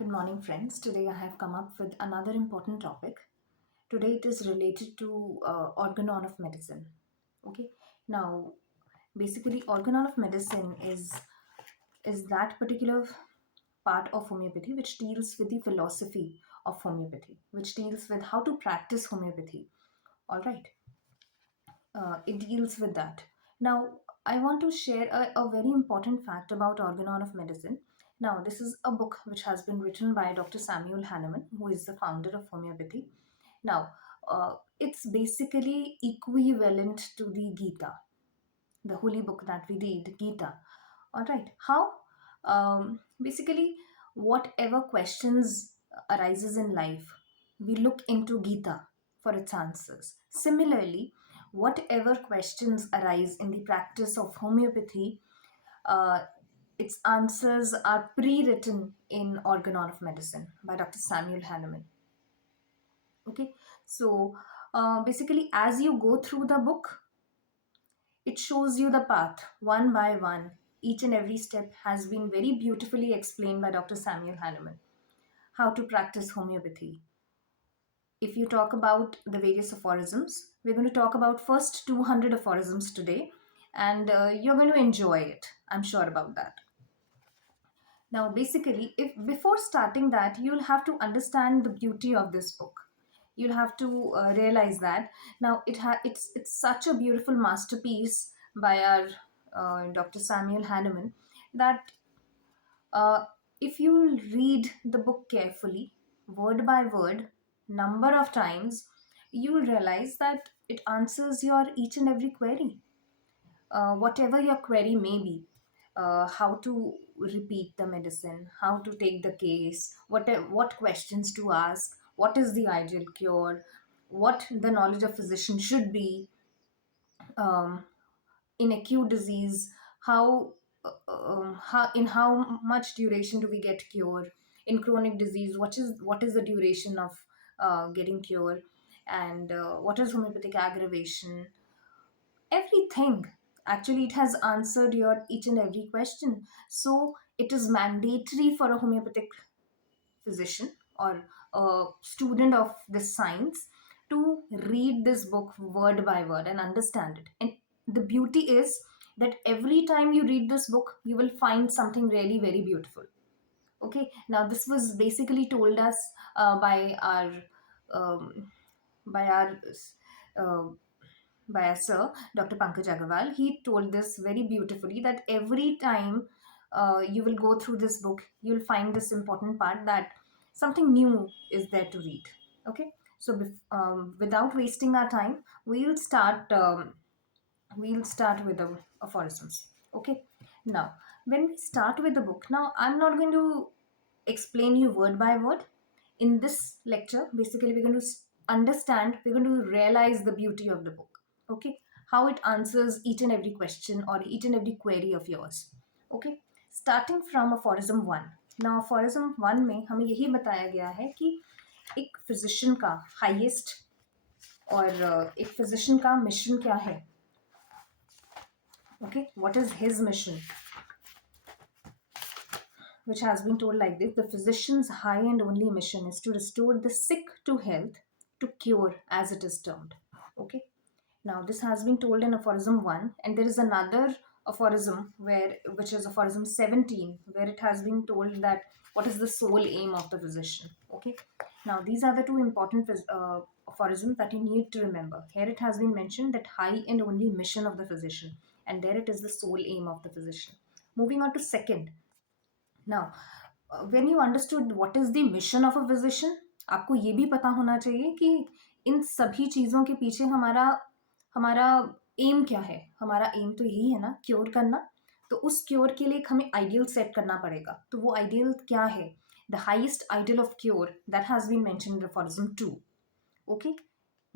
Good morning, friends. Today I have come up with another important topic. Today it is related to organon of medicine. Okay. Now, basically, organon of medicine is that particular part of homeopathy which deals with the philosophy of homeopathy, which deals with how to practice homeopathy. All right. It deals with that. Now, I want to share a very important fact about organon of medicine. Now, this is a book which has been written by Dr. Samuel Hahnemann, who is the founder of homeopathy. Now, it's basically equivalent to the GEETA, the holy book that we read, GEETA. All right. How? Basically, whatever questions arises in life, we look into GEETA for its answers. Similarly, whatever questions arise in the practice of homeopathy, uh, its answers are pre-written in Organon of Medicine by Dr. Samuel Hahnemann. Okay, so basically, as you go through the book, it shows you the path one by one. Each and every step has been very beautifully explained by Dr. Samuel Hahnemann. How to practice homeopathy. If you talk about the various aphorisms, we're going to talk about first 200 aphorisms today, and you're going to enjoy it. I'm sure about that. Now, basically, if before starting that, you'll have to understand the beauty of this book. You'll have to realize that now it's such a beautiful masterpiece by our Dr. Samuel Hahnemann that uh, if you read the book carefully, word by word, number of times, you'll realize that it answers your each and every query, whatever your query may be. How to repeat the medicine, how to take the case, what questions to ask, what is the ideal cure, what the knowledge of physician should be, um, in acute disease, how in how much duration do we get cure, in chronic disease, what is the duration of getting cure, and what is homeopathic aggravation, everything. Actually, it has answered your each and every question. So it is mandatory for a homeopathic physician or a student of this science to read this book word by word and understand it. And the beauty is that every time you read this book, you will find something really very beautiful. Okay, now this was basically told us um, by our uh, by a sir, Dr. Pankaj Agarwal. He told this very beautifully that every time you will go through this book, you'll find this important part that something new is there to read. Okay, so without wasting our time, we'll start. We'll start with the aphorisms. Okay, now when we start with the book, now I'm not going to explain you word by word. In this lecture, basically, we're going to understand, we're going to realize the beauty of the book. Okay, how it answers each and every question or each and every query of yours. Okay, starting from aphorism 1. Now aphorism 1 में हमें यही बताया गया है कि एक physician का highest और एक फिजिशियन का मिशन क्या है. Okay, what is his mission, which has been told like this: the physician's high and only mission is to restore the sick to health, to cure, as it is termed. Okay, now this has been told in aphorism 1, and there is another aphorism which is aphorism 17, where it has been told that what is the sole aim of the physician. Okay, now these are the two important aphorisms that you need to remember. Here it has been mentioned that high and only mission of the physician, and there it is the sole aim of the physician. Moving on to second. Now, when you understood what is the mission of a physician, आपको ये भी पता होना चाहिए कि इन सभी चीज़ों के पीछे हमारा हमारा एम क्या है. हमारा एम तो यही है ना, क्योर करना. तो उस क्योर के लिए एक हमें आइडियल सेट करना पड़ेगा. तो वो आइडियल क्या है? The highest ideal of cure that has been mentioned in aphorism 2. Okay,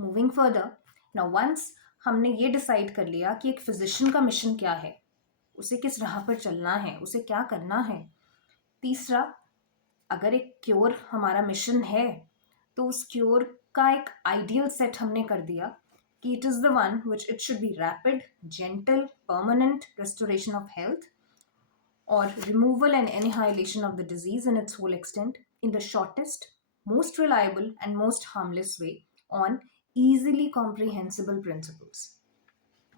moving further. Now once हमने ये डिसाइड कर लिया कि एक फिजिशियन का मिशन क्या है, उसे किस राह पर चलना है, उसे क्या करना है. तीसरा, अगर एक क्योर हमारा मिशन है तो उस क्योर का एक आइडियल सेट हमने कर दिया कि it is the one which it should be rapid, gentle, permanent restoration of health, or removal and annihilation of the disease in its whole extent in the shortest, most reliable, and most harmless way on easily comprehensible principles.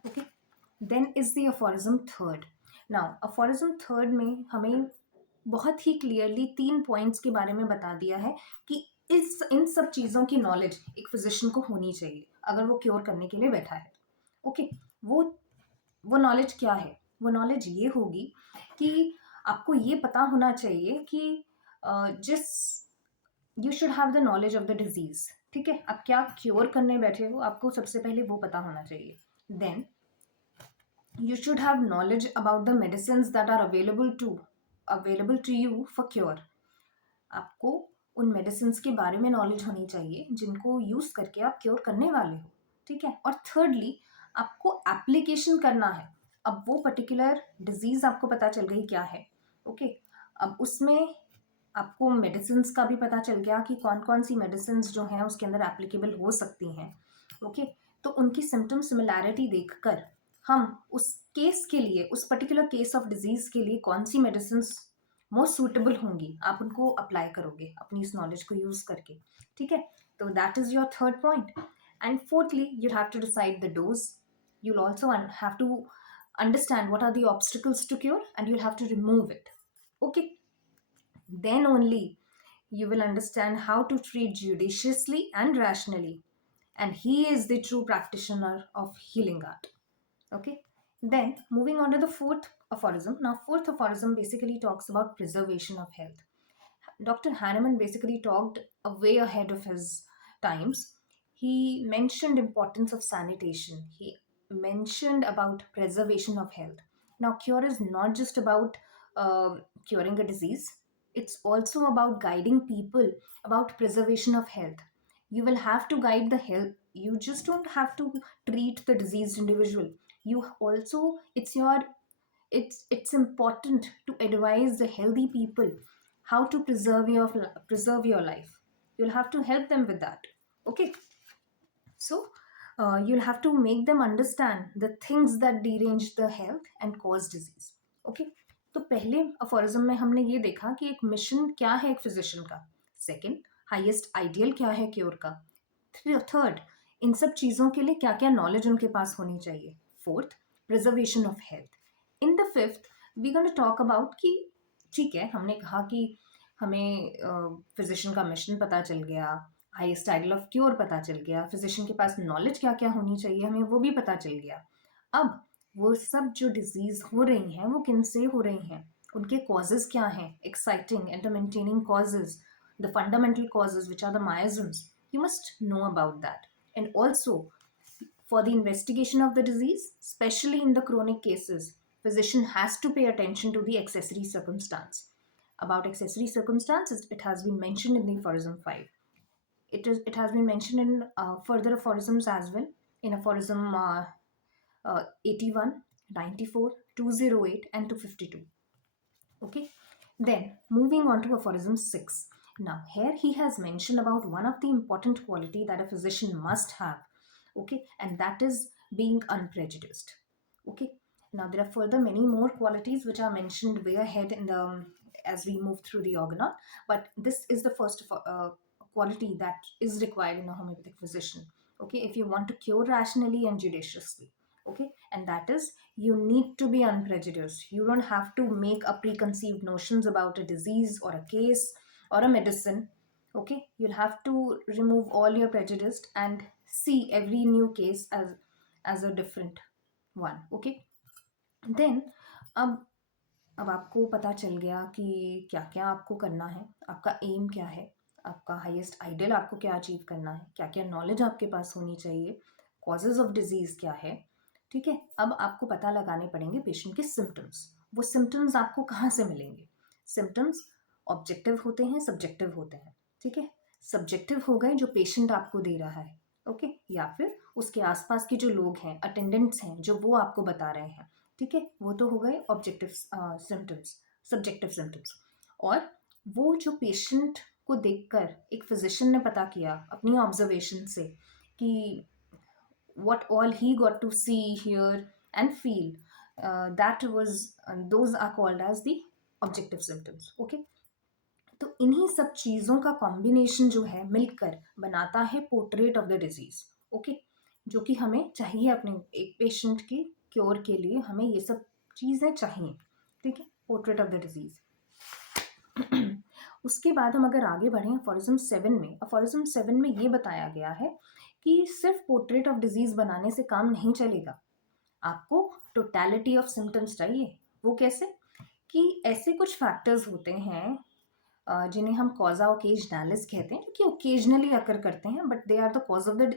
Okay. Then is the aphorism third. Now, aphorism third में हमें बहुत ही clearly 3 points के बारे में बता दिया है कि इन सब चीज़ों की नॉलेज एक फिजिशियन को होनी चाहिए अगर वो क्योर करने के लिए बैठा है. ओके. वो नॉलेज क्या है? वो नॉलेज ये होगी कि आपको ये पता होना चाहिए कि जिस you should have the knowledge of the disease. ठीक है, आप क्या क्योर करने बैठे हो, आपको सबसे पहले वो पता होना चाहिए. Then you should have knowledge about the medicines that are available to you for cure. आपको उन मेडिसिन के बारे में नॉलेज होनी चाहिए जिनको यूज करके आप क्योर करने वाले हो. ठीक है. और थर्डली आपको एप्लीकेशन करना है. अब वो पर्टिकुलर डिजीज आपको पता चल गई क्या है. ओके. अब उसमें आपको मेडिसिन का भी पता चल गया कि कौन कौन सी मेडिसिन जो हैं उसके अंदर एप्लीकेबल हो सकती हैं. ओके. तो उनकी सिम्टम सिमिलैरिटी देखकर हम उस केस के लिए, उस पर्टिकुलर केस ऑफ डिजीज के लिए कौन सी मेडिसिन मोस्ट सूटेबल होंगी, आप उनको अप्लाई करोगे अपनी इस नॉलेज को यूज करके. ठीक है. तो that is your third point. And fourthly you have to decide the dose. You'll also have to understand what are the obstacles to cure and you'll have to remove it. Okay. Then only you will understand how to treat judiciously and rationally. And he is the true practitioner of healing art. Okay. Then moving on to the fourth aphorism. Now, fourth aphorism basically talks about preservation of health. Dr. Hahnemann basically talked way ahead of his times. He mentioned importance of sanitation. He mentioned about preservation of health. Now, cure is not just about curing a disease. It's also about guiding people about preservation of health. You will have to guide the health. You just don't have to treat the diseased individual. You also, it's important to advise the healthy people how to preserve your life. You'll have to help them with that. Okay. So you'll have to make them understand the things that derange the health and cause disease. Okay. तो पहले aphorism में हमने ये देखा कि एक mission क्या है एक फिजिशियन का. सेकंड, हाईएस्ट आइडियल क्या है क्योर का. थर्ड, इन सब चीज़ों के लिए क्या क्या नॉलेज उनके पास होनी चाहिए. Fourth, preservation of health. In the fifth we gonna talk about कि ठीक है, हमने कहा कि हमें फिजिशियन का मिशन पता चल गया, हाईएस्ट आइडल ऑफ क्योर पता चल गया, फिजिशियन के पास नॉलेज क्या क्या होनी चाहिए हमें वो भी पता चल गया. अब वो सब जो डिजीज हो रही हैं वो किन से हो रही हैं, उनके कॉजेज क्या हैं, exciting and maintaining causes, the fundamental causes which are the miasms. You must know about that. And also, for the investigation of the disease, especially in the chronic cases, physician has to pay attention to the accessory circumstance. About accessory circumstances, it has been mentioned in the aphorism 5. It has been mentioned in further aphorisms as well, in aphorism 81, 94, 208, and 252. Okay. Then moving on to aphorism 6. Now here he has mentioned about one of the important quality that a physician must have. Okay. And that is being unprejudiced. Okay. Now there are further many more qualities which are mentioned way ahead in the as we move through the organon, but this is the first quality that is required in a homeopathic physician. Okay. If you want to cure rationally and judiciously. Okay. And that is, you need to be unprejudiced. You don't have to make a preconceived notions about a disease or a case or a medicine. Okay. You'll have to remove all your prejudice and see every new case as a different one. Okay. Then अब आपको पता चल गया कि क्या क्या आपको करना है, आपका एम क्या है, आपका हाईएस्ट आइडियल आपको क्या अचीव करना है, क्या क्या नॉलेज आपके पास होनी चाहिए, कॉजेज ऑफ डिजीज क्या है. ठीक है. अब आपको पता लगाने पड़ेंगे पेशेंट के सिम्टम्स. वो सिम्टम्स आपको कहाँ से मिलेंगे. सिम्टम्स ऑब्जेक्टिव होते हैं, सब्जेक्टिव होते हैं. ठीक है. सब्जेक्टिव हो गए जो पेशेंट आपको दे रहा है. ओके. या फिर उसके आसपास के जो लोग हैं, अटेंडेंट्स हैं, जो वो आपको बता रहे हैं. ठीक है. वो तो हो गए ऑब्जेक्टिव सिम्टम्स, सब्जेक्टिव सिम्टम्स. और वो जो पेशेंट को देखकर एक फिजिशियन ने पता किया अपनी ऑब्जर्वेशन से कि what all he got to see, hear and feel, that was those are called as the objective symptoms. Okay, तो इन्हीं सब चीज़ों का कॉम्बिनेशन जो है मिलकर बनाता है portrait of the disease. Okay, जो कि हमें चाहिए अपने एक पेशेंट की क्योर के लिए, हमें ये सब चीज़ें चाहिए. ठीक है, पोर्ट्रेट ऑफ द डिजीज. उसके बाद हम अगर आगे बढ़ें अफोरिज्म 7 में ये बताया गया है कि सिर्फ पोर्ट्रेट ऑफ डिजीज बनाने से काम नहीं चलेगा, आपको टोटलिटी ऑफ सिम्टम्स चाहिए. वो कैसे? कि ऐसे कुछ फैक्टर्स होते हैं जिन्हें हम कॉजा ओकेजनैलिस कहते हैं, जो कि ओकेजनली अकर करते हैं, but they are the cause of the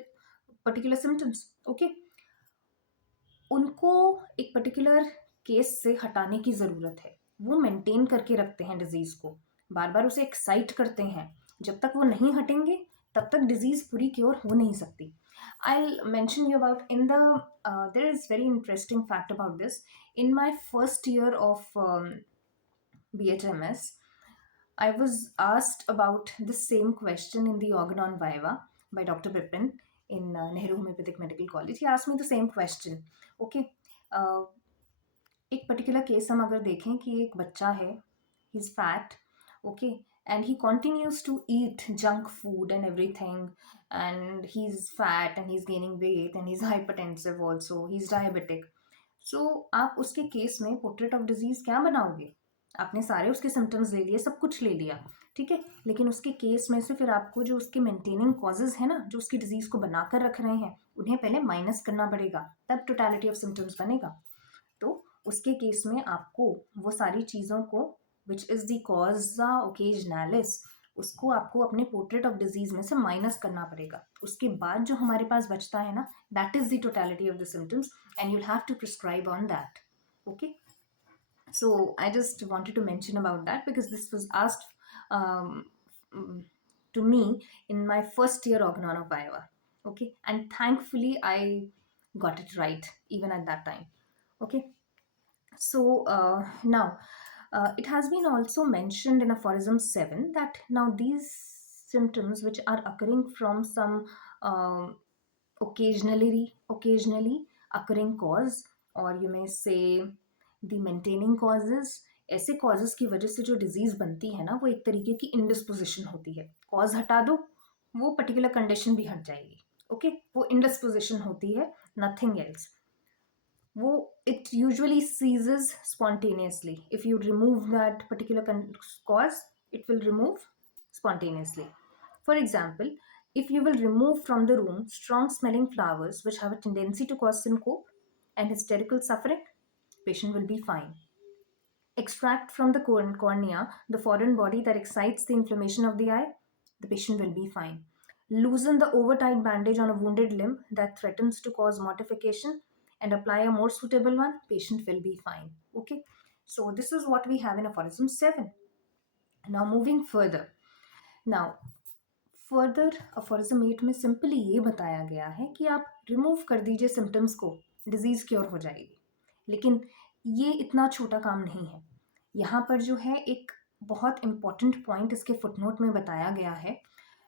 particular symptoms. Okay, उनको एक पर्टिकुलर केस से हटाने की ज़रूरत है. वो मेंटेन करके रखते हैं डिजीज़ को, बार बार उसे एक्साइट करते हैं. जब तक वो नहीं हटेंगे तब तक डिजीज़ पूरी क्योर हो नहीं सकती. I'll mention you about in the there is very interesting fact about this. In my first year of BHMS, I was asked about the same question in the Organon Viva by Dr. Bipin in Nehru Homeopathic Medical College. He asked me the same question. Okay, एक particular case हम अगर देखें कि एक बच्चा है, he is fat. Okay, and he continues to eat junk food and everything, and he's fat and he's gaining weight and he's hypertensive also, he's diabetic. So आप उसके केस में पोर्ट्रेट ऑफ डिजीज क्या बनाओगे? आपने सारे उसके symptoms ले लिए, सब कुछ ले लिया, ठीक है, लेकिन उसके केस में से फिर आपको जो उसके मेंटेनिंग कॉजेज है ना, जो उसकी डिजीज को बनाकर रख रहे हैं, उन्हें पहले माइनस करना पड़ेगा, तब टोटलिटी ऑफ सिम्टम्स बनेगा. तो उसके केस में आपको वो सारी चीज़ों को विच इज़ द कॉजा ओकेजनैलिस, उसको आपको अपने पोर्ट्रेट ऑफ डिजीज में से माइनस करना पड़ेगा. उसके बाद जो हमारे पास बचता है ना, that is the totality of the symptoms, and you'll have to prescribe on that. Okay, so I just wanted to mention about that because this was asked um, to me in my first year organon of Iowa. Okay, and thankfully I got it right even at that time. Okay, so now it has been also mentioned in Aphorism 7 that now these symptoms which are occurring from some um, occasionally occurring cause, or you may say the maintaining causes, ऐसे causes की वजह से जो disease बनती है ना, वो एक तरीके की indisposition होती है. cause हटा दो, वो particular condition भी हट जाएगी. okay, वो indisposition होती है, nothing else. वो it usually ceases spontaneously. If you remove that particular cause, it will remove spontaneously. For example, if you will remove from the room strong smelling flowers which have a tendency to cause syncope and hysterical suffering, patient will be fine. Extract from the cornea the foreign body that excites the inflammation of the eye, the patient will be fine. Loosen the over-tight bandage on a wounded limb that threatens to cause mortification and apply a more suitable one, patient will be fine. Okay, so this is what we have in Aphorism 7. Now moving further. Now further aphorism 8 में simply ये बताया गया है कि आप remove कर दीजिए symptoms को, डिजीज़ क्योर हो जाएगी. लेकिन ये इतना छोटा काम नहीं है. यहाँ पर जो है एक बहुत इम्पॉर्टेंट पॉइंट इसके फुटनोट में बताया गया है.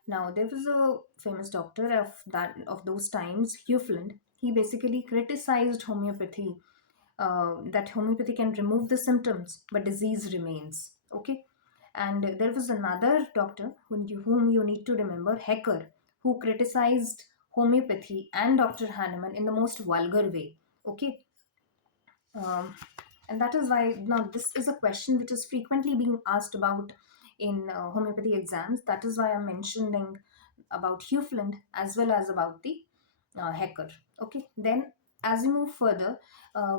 Now there was a famous doctor of those times, Hufland. He basically criticized homeopathy, that homeopathy can remove the symptoms but disease remains. Okay, and there was another doctor whom you need to remember, Hecker, who criticized homeopathy and Dr. Hahnemann in the most vulgar way. Okay, and that is why now this is a question which is frequently being asked about in homeopathy exams. That is why I'm mentioning about Hufland as well as about the Hecker. Okay, then as we move further,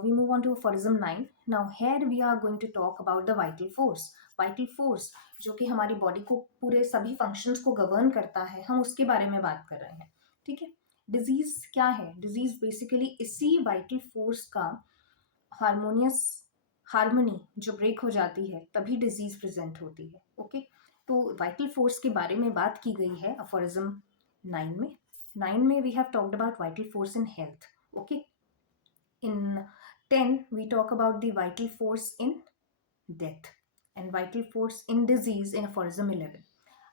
we move on to aphorism 9. Now here we are going to talk about the vital force. Vital force जो कि हमारी body को पूरे सभी functions को govern करता है, हम उसके बारे में बात कर रहे हैं. ठीक है, डिजीज क्या है? डिजीज बेसिकली इसी वाइटल फोर्स का हार्मोनी जो ब्रेक हो जाती है तभी डिजीज प्रेजेंट होती है. ओके, तो वाइटल फोर्स के बारे में बात की गई है अफोरिज्म 9 में we have talked about vital force in health. Okay, in 10 we talk about the vital force in death and vital force in disease in aphorism 11.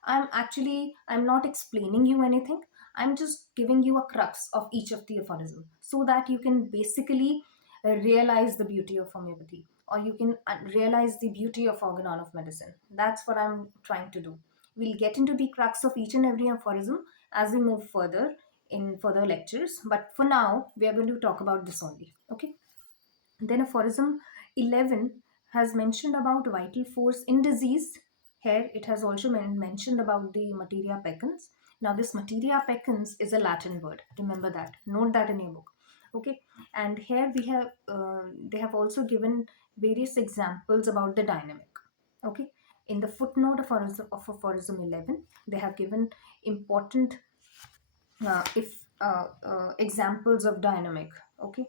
I'm not explaining you anything, I'm just giving you a crux of each of the aphorism so that you can basically realize the beauty of homeopathy, or you can realize the beauty of organon of medicine. That's what I'm trying to do. We'll get into the crux of each and every aphorism as we move further in further lectures, but for now we are going to talk about this only. Okay. Then aphorism 11 has mentioned about vital force in disease. Here it has also mentioned about the materia peccans. Now this materia peccans is a Latin word. Remember that. Note that in your book. Okay. And here we have they have also given various examples about the dynamic. Okay. In the footnote of aphorism 11, they have given important if examples of dynamic. Okay.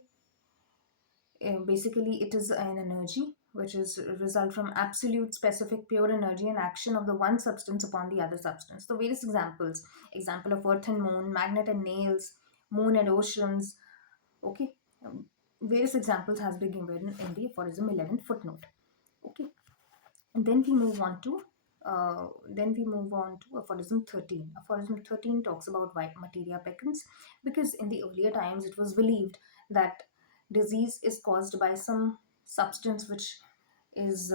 Basically it is an energy which is a result from absolute specific pure energy and action of the one substance upon the other substance. So various examples, example of earth and moon, magnet and nails, moon and oceans. Okay. Various examples has been given in the aphorism 11 footnote. Okay. And then we move on to aphorism 13. Aphorism 13 talks about white materia peccans, because in the earlier times it was believed that disease is caused by some substance which is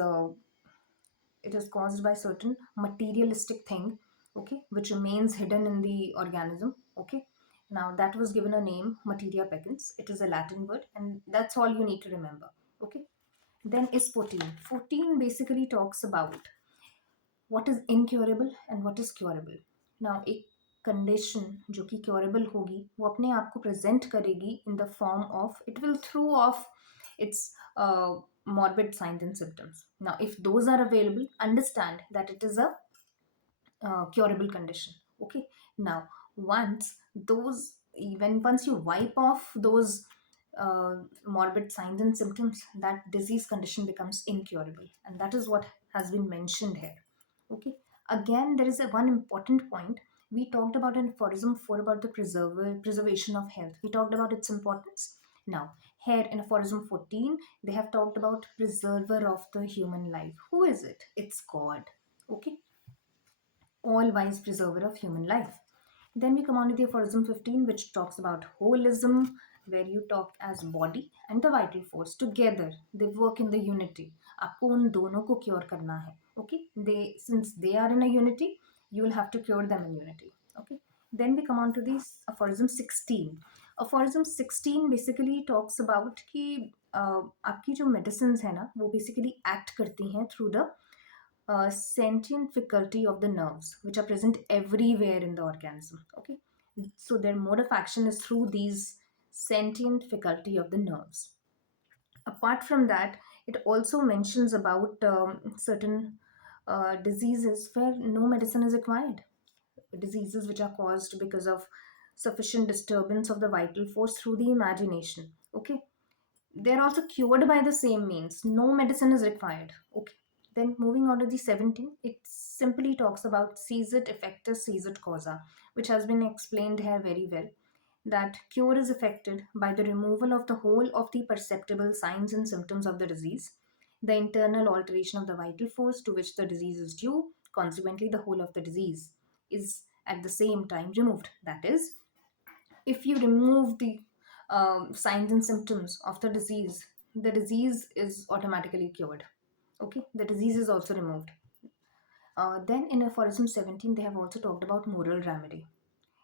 it is caused by certain materialistic thing, okay, which remains hidden in the organism. Okay. Now that was given a name, materia peccans. It is a Latin word, and that's all you need to remember. Okay. Then is 14. 14 basically talks about what is incurable and what is curable. Now एक condition जो कि curable होगी वो अपने आप को present करेगी in the form of, it will throw off its morbid signs and symptoms. Now if those are available, understand that it is a curable condition. Okay. Now once those, even once you wipe off those morbid signs and symptoms, that disease condition becomes incurable, and that is what has been mentioned here. Okay. Again, there is a one important point. We talked about in aphorism 4 about the preservation of health. We talked about its importance. Now here in aphorism 14 they have talked about preserver of the human life. Who is it? It's God. Okay. All wise preserver of human life. Then we come on to the aphorism 15, which talks about holism, where you talk as body and the vital force together. They work in the unity. आपको उन दोनों को cure करना है. Okay. Since they are in a unity, you will have to cure them in unity. Okay. Then we come on to this aphorism 16. Aphorism 16 basically talks about कि आपकी जो medicines है ना वो basically act करती हैं through the sentient faculty of the nerves, which are present everywhere in the organism. Okay. So their mode of action is through these sentient faculty of the nerves. Apart from that, it also mentions about certain diseases where no medicine is required. Diseases which are caused because of sufficient disturbance of the vital force through the imagination. Okay. They're also cured by the same means. No medicine is required. Okay. Then moving on to the 17, it simply talks about seizet effectus seizet causa, which has been explained here very well. That cure is effected by the removal of the whole of the perceptible signs and symptoms of the disease, the internal alteration of the vital force to which the disease is due, consequently, the whole of the disease is at the same time removed. That is, if you remove the signs and symptoms of the disease is automatically cured. Okay, the disease is also removed. Then in aphorism 17, they have also talked about moral remedy.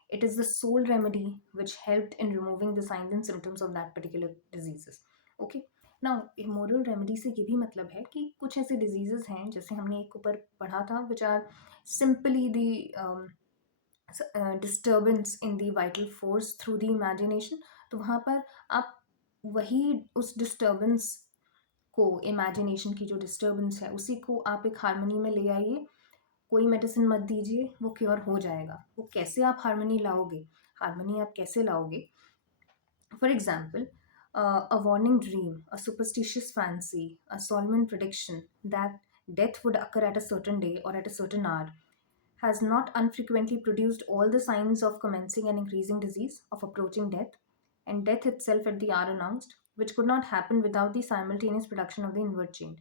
It is the sole remedy which helped in removing the signs and symptoms of that particular diseases. Okay. Now moral remedy से ये भी मतलब है कि कुछ ऐसे diseases हैं जैसे हमने एक ऊपर पढ़ा था which are simply the disturbance in the vital force through the imagination. तो वहाँ पर आप वही उस disturbance को, इमेजिनेशन की जो डिस्टर्बेंस है उसी को आप एक हारमोनी में ले आइए. कोई मेडिसिन मत दीजिए, वो क्योर हो जाएगा. वो कैसे आप हारमोनी लाओगे, हारमोनी आप कैसे लाओगे? For example, a warning dream, a superstitious fancy, a solemn prediction that death would occur at a certain day or at a certain hour has not unfrequently produced all the signs of commencing and increasing disease, of approaching death, and death itself at the hour announced, which could not happen without the simultaneous production of the inward change.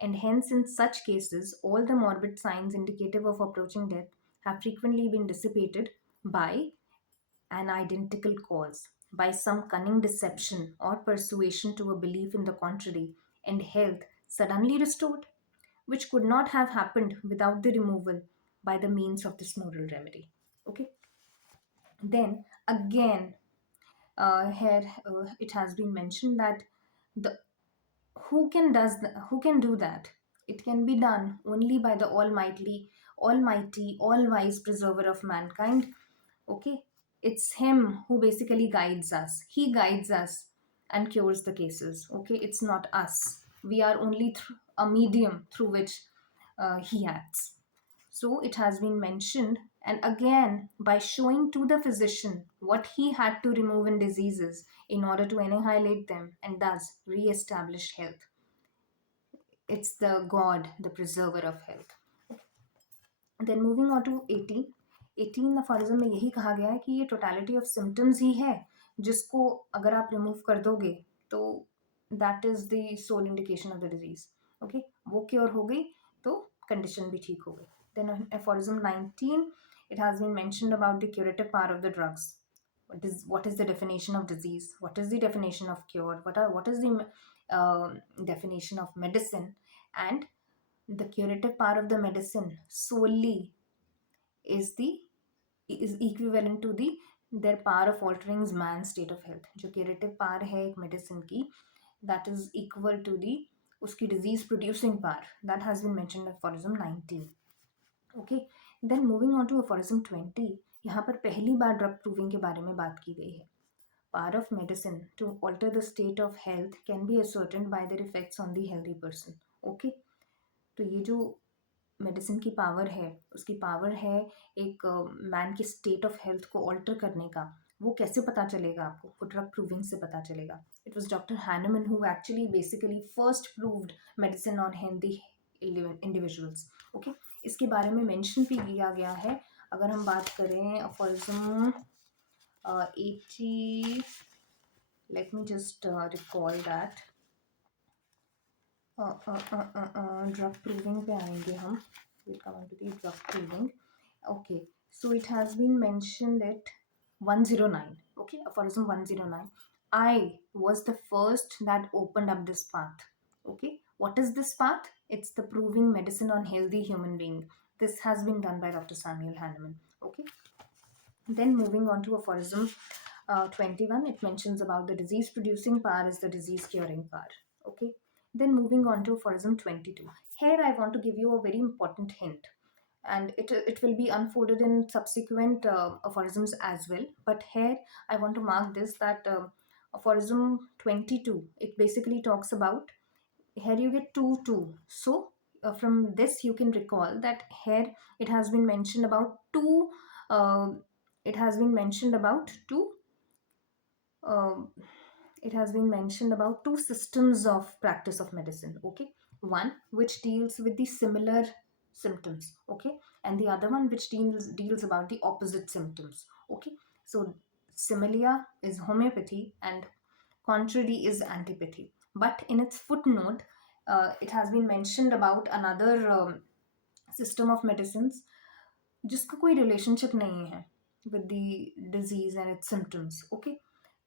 And hence, in such cases, all the morbid signs indicative of approaching death have frequently been dissipated by an identical cause. by some cunning deception or persuasion to a belief in the contrary, and health suddenly restored, which could not have happened without the removal by the means of this moral remedy. Okay, then again, here it has been mentioned that the who can do that? It can be done only by the almighty, all wise preserver of mankind. Okay, it's him who basically guides us. He guides us and cures the cases. Okay, it's not us. We are only a medium through which he acts. So it has been mentioned, and again, by showing to the physician what he had to remove in diseases in order to annihilate them and thus re-establish health. It's the God, the preserver of health. Then moving on to 18 aphorism में यही कहा गया है कि ये totality of symptoms ही है जिसको अगर आप रिमूव कर दोगे तो that is the sole indication of the disease. Okay, वो क्योर हो गई तो कंडीशन भी ठीक हो गई. Then aphorism 19, it has been mentioned about the curative power of the drugs. What is the definition of disease? What is the definition of cure? What is the definition of medicine? And the curative power of the medicine solely is equivalent to their power of altering man's state of health. जो curative power है एक medicine की, that is equal to the उसकी disease producing power. That has been mentioned in aphorism 19. Okay, then moving on to aphorism 20, यहाँ पर पहली बार drug proving के बारे में बात की गई है. Power of medicine to alter the state of health can be ascertained by their effects on the healthy person. Okay, तो ये जो मेडिसिन की पावर है, उसकी पावर है एक मैन की स्टेट ऑफ हेल्थ को ऑल्टर करने का. वो कैसे पता चलेगा आपको? वो ड्रग प्रूविंग से पता चलेगा. It was doctor Hahnemann who actually basically first proved medicine on healthy individuals. Okay, इसके बारे में मेंशन भी किया गया है. अगर हम बात करें अफॉरिज्म 80, let me just recall that. Drug proving पे आएंगे हम. We'll come on to the drug proving. Okay, so it has been mentioned at 109. Okay, aphorism 109. I was the first that opened up this path. Okay, what is this path? It's the proving medicine on healthy human being. This has been done by Dr. Samuel Hahnemann. Okay, then moving on to aphorism 21, it mentions about the disease producing power is the disease curing power. Okay, then moving on to aphorism 22. Here I want to give you a very important hint, and it will be unfolded in subsequent aphorisms as well. But here I want to mark this that aphorism 22, it basically talks about, here you get 2 so from this you can recall that here it has been mentioned about two uh, it has been mentioned about two um, it has been mentioned about two systems of practice of medicine. Okay, one which deals with the similar symptoms, okay, and the other one which deals about the opposite symptoms. Okay, so similia is homeopathy and contrary is antipathy. But in its footnote, it has been mentioned about another system of medicines जिसका कोई relationship नहीं है with the disease and it's symptoms. Okay,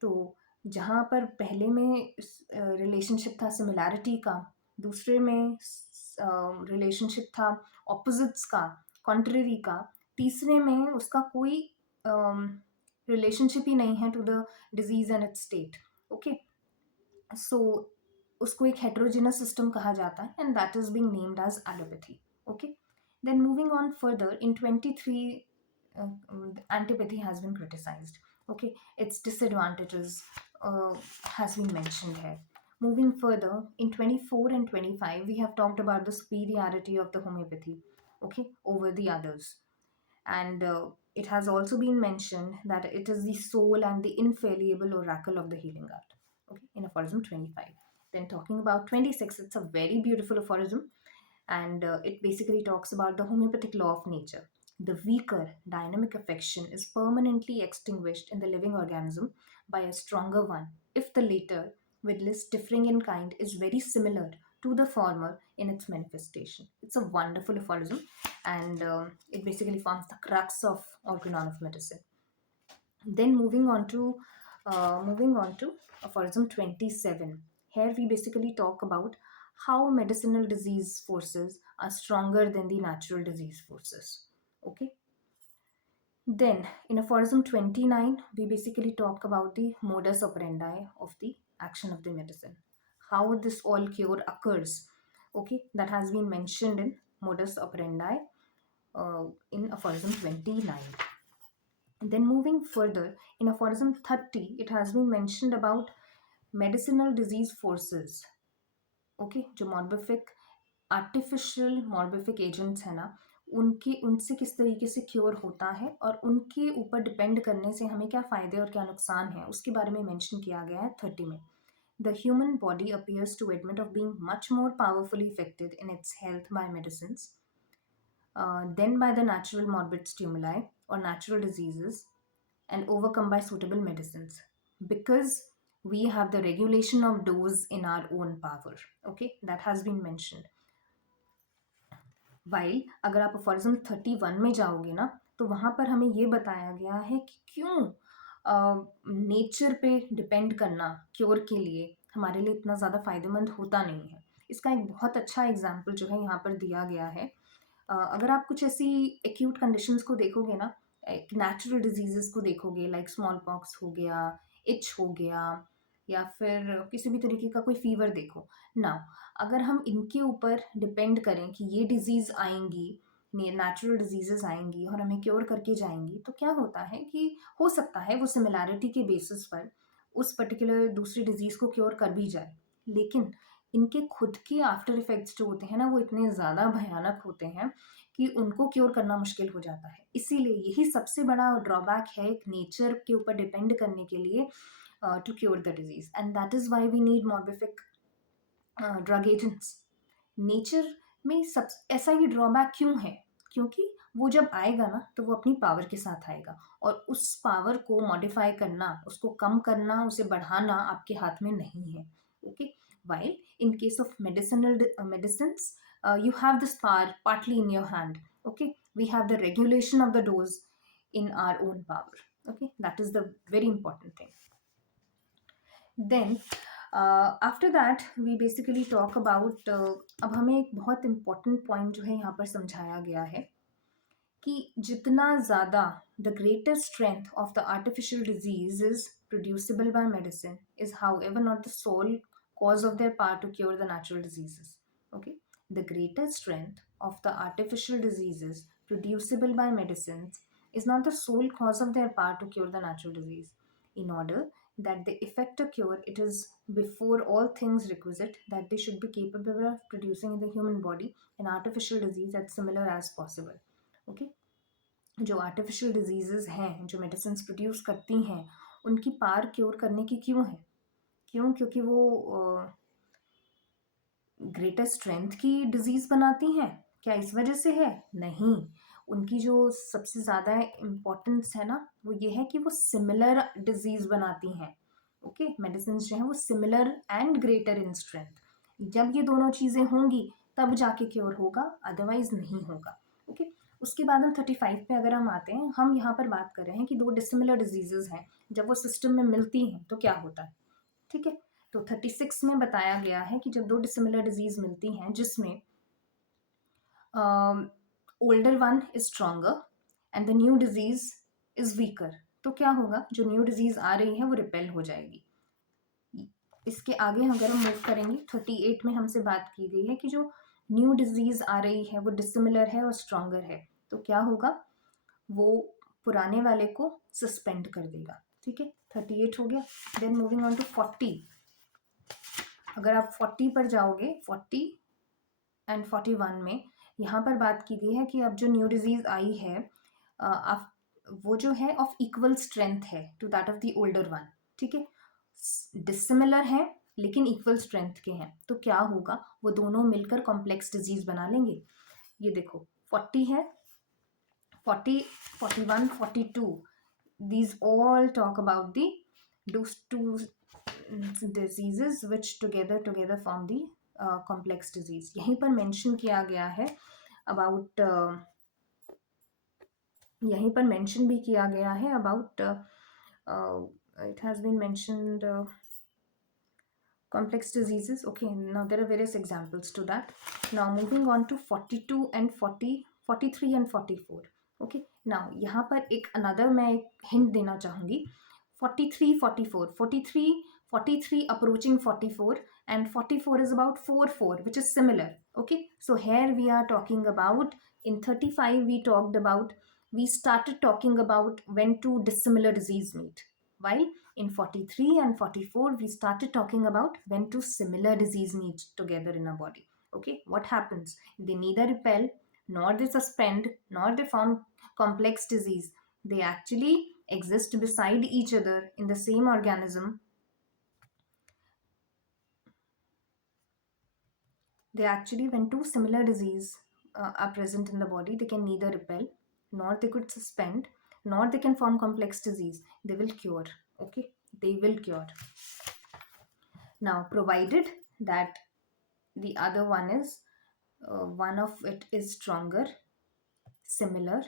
तो जहाँ पर पहले में relationship था सिमिलैरिटी का, दूसरे में रिलेशनशिप था ऑपोजिट्स का, कॉन्ट्ररी का, तीसरे में उसका कोई रिलेशनशिप ही नहीं है to the disease and its state. Okay, so उसको एक हेट्रोजिनस सिस्टम कहा जाता है and that is being named as allopathy. Okay, then moving on further in 23, antipathy has been criticized. Okay, its disadvantages has been mentioned here. Moving further in 24 and 25, we have talked about the superiority of the homeopathy, okay, over the others. And it has also been mentioned that it is the sole and the infallible oracle of the healing art. Okay, in aphorism 25. Then talking about 26, it's a very beautiful aphorism, and it basically talks about the homeopathic law of nature. The weaker dynamic affection is permanently extinguished in the living organism by a stronger one, if the later, with less differing in kind, is very similar to the former in its manifestation. It's a wonderful aphorism, and it basically forms the crux of organon of medicine. Then moving on to Moving on to aphorism 27. Here we basically talk about how medicinal disease forces are stronger than the natural disease forces. Okay. Then in aphorism 29, we basically talk about the modus operandi of the action of the medicine, how this all cure occurs. Okay, that has been mentioned in modus operandi in aphorism 29. Then moving further, in aphorism 30, it has been mentioned about medicinal disease forces. Okay, जो मॉर्बिफिक artificial मॉर्बिफिक agents हैं ना, उनके उनसे किस तरीके से cure होता है और उनके ऊपर डिपेंड करने से हमें क्या फ़ायदे और क्या नुकसान है, उसके बारे में मेंशन किया गया है 30 में. The human body appears to admit of being much more powerfully affected in its health by medicines than by the natural morbid stimuli or natural diseases, and overcome by suitable medicines, because we have the regulation of dose in our own power. Okay, that has been mentioned. While अगर आप aphorism 31 में जाओगे ना, तो वहाँ पर हमें ये बताया गया है कि क्यों नेचर पे डिपेंड करना क्योर के लिए हमारे लिए इतना ज़्यादा फायदेमंद होता नहीं है. इसका एक बहुत अच्छा एग्जाम्पल जो है यहाँ पर दिया गया है. अगर आप कुछ ऐसी एक्यूट कंडीशंस को देखोगे ना, नेचुरल डिजीजेस को देखोगे, लाइक स्मॉल पॉक्स हो गया, इच हो गया, या फिर किसी भी तरीके का कोई फीवर देखो ना, अगर हम इनके ऊपर डिपेंड करें कि ये डिजीज़ आएंगी, नेचुरल डिजीजेस आएंगी और हमें क्योर करके जाएंगी, तो क्या होता है कि हो सकता है वो सिमिलैरिटी के बेसिस पर उस पर्टिकुलर दूसरी डिजीज़ को क्योर कर भी जाए, लेकिन इनके खुद के आफ्टर इफेक्ट्स जो होते हैं ना, वो इतने ज़्यादा भयानक होते हैं कि उनको क्योर करना मुश्किल हो जाता है. इसीलिए यही सबसे बड़ा ड्रॉबैक है एक नेचर के ऊपर डिपेंड करने के लिए to cure the disease, and that is why we need morbific drug agents. Nature में सब ऐसा ही ड्रॉबैक क्यों है? क्योंकि वो जब आएगा ना, तो वो अपनी पावर के साथ आएगा और उस पावर को मॉडिफाई करना, उसको कम करना, उसे बढ़ाना आपके हाथ में नहीं है. Okay, while in case of medicinal medicines, you have this power partly in your hand. Okay, we have the regulation of the dose in our own power. Okay, that is the very important thing. Then after that we basically talk about, अब हमें एक बहुत important point जो है यहाँ पर समझाया गया है कि जितना ज़्यादा the greater strength of the artificial disease is producible by medicine is however not the sole cause of their power to cure the natural diseases. Okay, the greater strength of the artificial diseases producible by medicines is not the sole cause of their power to cure the natural disease. In order that they effect a cure, it is before all things requisite that they should be capable of producing in the human body an artificial disease as similar as possible. Okay, जो artificial diseases हैं, जो medicine produce करती हैं, उनकी पार cure करने की क्यों है? क्यों? क्योंकि वो ग्रेटर स्ट्रेंथ की डिजीज बनाती हैं. क्या इस वजह से है? नहीं. उनकी जो सबसे ज़्यादा इम्पोर्टेंस है ना, वो ये है कि वो सिमिलर डिजीज बनाती हैं. ओके, मेडिसिन जो है वो similar and greater in strength. जब ये दोनों चीज़ें होंगी तब जाके क्योर होगा, अदरवाइज नहीं होगा. ओके, उसके बाद हम 35 पे अगर हम आते हैं, हम यहाँ पर बात कर रहे हैं कि दो डिसिमिलर डिजीजेज हैं, जब वो सिस्टम में मिलती हैं तो क्या होता है. ठीक है, तो 36 में बताया गया है कि जब दो डिसिमिलर डिजीज मिलती हैं जिसमें older one is stronger and the new disease is weaker, तो क्या होगा? जो न्यू डिजीज आ रही है वो रिपेल हो जाएगी. इसके आगे अगर हम मूव करेंगे, 38 में हमसे बात की गई है कि जो न्यू डिजीज आ रही है वो डिसिमिलर है और स्ट्रॉन्गर है, तो क्या होगा? वो पुराने वाले को सस्पेंड कर देगा. ठीक है, 38 हो गया. Then moving on to 40. अगर आप 40 पर जाओगे, 40 एंड 41 में यहाँ पर बात की गई है कि अब जो न्यू डिजीज आई है, वो जो है ऑफ इक्वल स्ट्रेंथ है to that of the older one. ठीक है, डिसिमिलर है लेकिन इक्वल स्ट्रेंथ के हैं, तो क्या होगा? वो दोनों मिलकर कॉम्प्लेक्स डिजीज बना लेंगे. ये देखो 40 है, 40, 41, 42, these all talk about the those two diseases which together form the complex disease. यहीं पर मेंशन किया गया है अबाउट, यहीं पर मेंशन भी किया गया है about it has been mentioned complex diseases. Okay, now there are various examples to that. Now moving on to 42 and 40, 43 and 44. Okay, now यहाँ पर एक another मैं एक hint देना चाहूँगी. 43, 44, 43, 43 approaching 44, and 44 is about 4, which is similar. Okay, so here we are talking about, in 35 we started talking about when two dissimilar disease meet, while in 43 and 44 we started talking about when two similar disease meet together in a body. Okay, what happens? They neither repel, nor they suspend, nor they form complex disease. They actually exist beside each other in the same organism. They actually, when two similar disease are present in the body, they can neither repel, nor they could suspend, nor they can form complex disease. They will cure. Okay, they will cure. Now, provided that the other one is one of it is stronger, similar,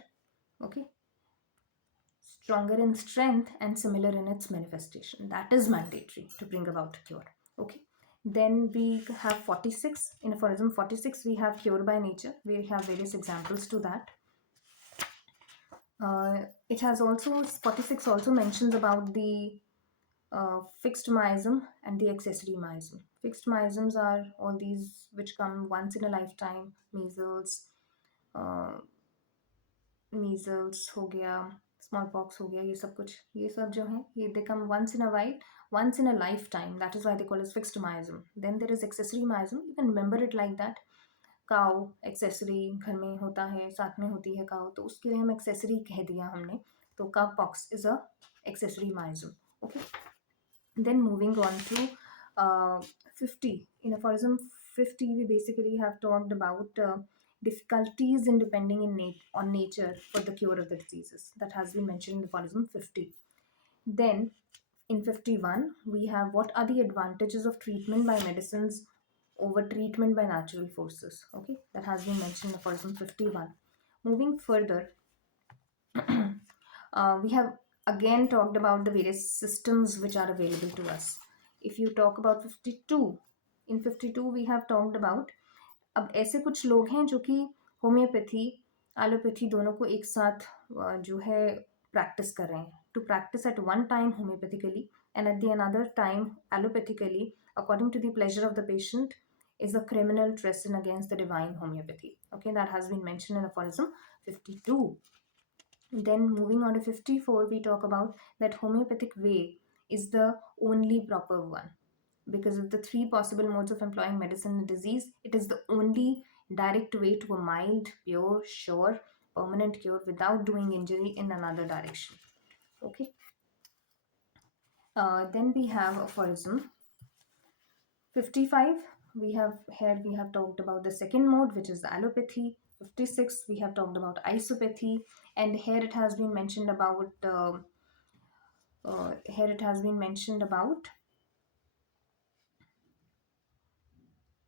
okay, stronger in strength and similar in its manifestation. That is mandatory to bring about cure. Okay, then we have 46. In aphorism 46 we have cure by nature. We have various examples to that. It has also, 46 also mentions about the fixed miasm and the accessory miasm. Fixed miasms are all these which come once in a lifetime. Measles हो गया, small pox हो गया, ये सब कुछ, ये सब जो है ये दे कम once in a while, once in a lifetime. That is why they call it fixed miasm. Then there is accessory miasm. You can remember it like that. Cow accessory घर में होता है, साथ में होती है काउ, तो उसके लिए हम एक्सेसरी कह दिया हमने. तो cow pox is a accessory miasm. Okay, then moving on to 50. In aphorism 50 we basically have talked about difficulties in depending on nature for the cure of the diseases. That has been mentioned in aphorism 50. Then in 51 we have, what are the advantages of treatment by medicines over treatment by natural forces. Okay, that has been mentioned in aphorism 51. Moving further, we have again talked about the various systems which are available to us. If you talk about 52, in 52 we have talked about, अब ऐसे कुछ लोग हैं जो कि homeopathy allopathy दोनों को एक साथ जो है प्रैक्टिस कर रहे हैं. To practice at one time homeopathically and at the another time allopathically according to the pleasure of the patient is a criminal treason against the divine homeopathy. Okay, that has been mentioned in aphorism 52. Then moving on to 54, we talk about that homeopathic way is the only proper one. Because of the three possible modes of employing medicine in disease, it is the only direct way to a mild, pure, sure, permanent cure without doing injury in another direction. Okay. Then we have aphorism 55. We have talked about the second mode, which is the allopathy. 56 we have talked about isopathy, and here it has been mentioned about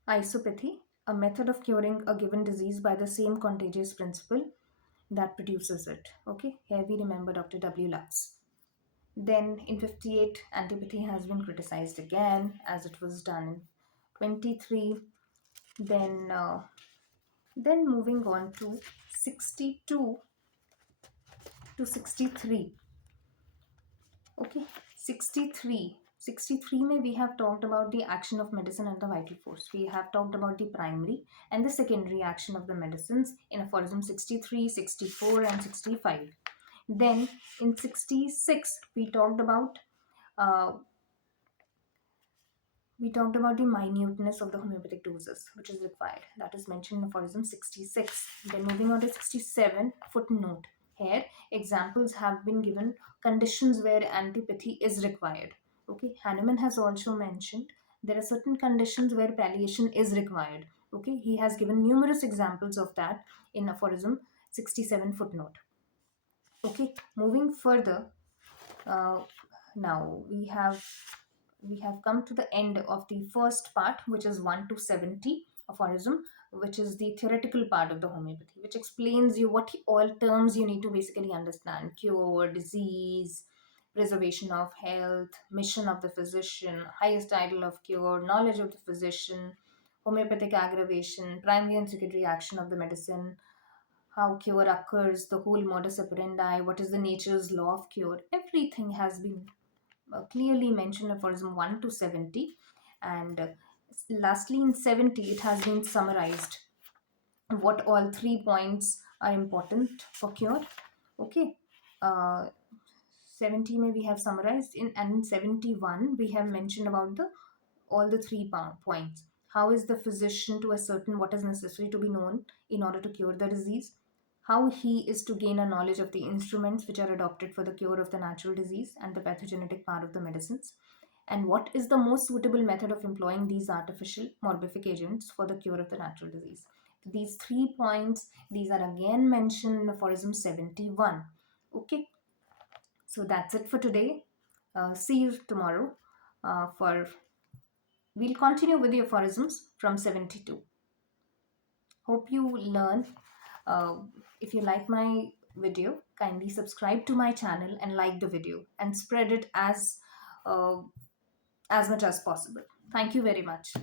isopathy, a method of curing a given disease by the same contagious principle that produces it. Okay, here we remember Dr. W. Lux. Then in 58, antipathy has been criticized again, as it was done in 23. Then moving on to 62 to 63. Okay, 63 में we have talked about the action of medicine and the vital force. We have talked about the primary and the secondary action of the medicines in aphorism 63, 64 and 65. Then in 66 we talked about the minuteness of the homeopathic doses which is required. That is mentioned in aphorism 66. Then moving on to 67, footnote. Here examples have been given, conditions where antipathy is required. Okay, Hahnemann has also mentioned there are certain conditions where palliation is required. Okay, he has given numerous examples of that in aphorism 67 footnote. Okay, moving further, now we have come to the end of the first part, which is 1 to 70 aphorism, which is the theoretical part of the homeopathy, which explains you what all terms you need to basically understand: cure, disease, preservation of health, mission of the physician, highest idol of cure, knowledge of the physician, homeopathic aggravation, primary and secondary action of the medicine, how cure occurs, the whole modus operandi, what is the nature's law of cure. Everything has been clearly mentioned in aphorism 1 to 70. And lastly, in 70, it has been summarized what all 3 points are important for cure. Okay. Uh, 70 may we have summarized in, and in 71 we have mentioned about the all the points. How is the physician to ascertain what is necessary to be known in order to cure the disease? How he is to gain a knowledge of the instruments which are adopted for the cure of the natural disease and the pathogenetic part of the medicines? And what is the most suitable method of employing these artificial morbific agents for the cure of the natural disease? These 3 points, these are again mentioned in aphorism 71. Okay, so that's it for today. See you tomorrow for we'll continue with the aphorisms from 72. Hope you learn. Uh, if you like my video, kindly subscribe to my channel and like the video and spread it uh, as much as possible. Thank you very much.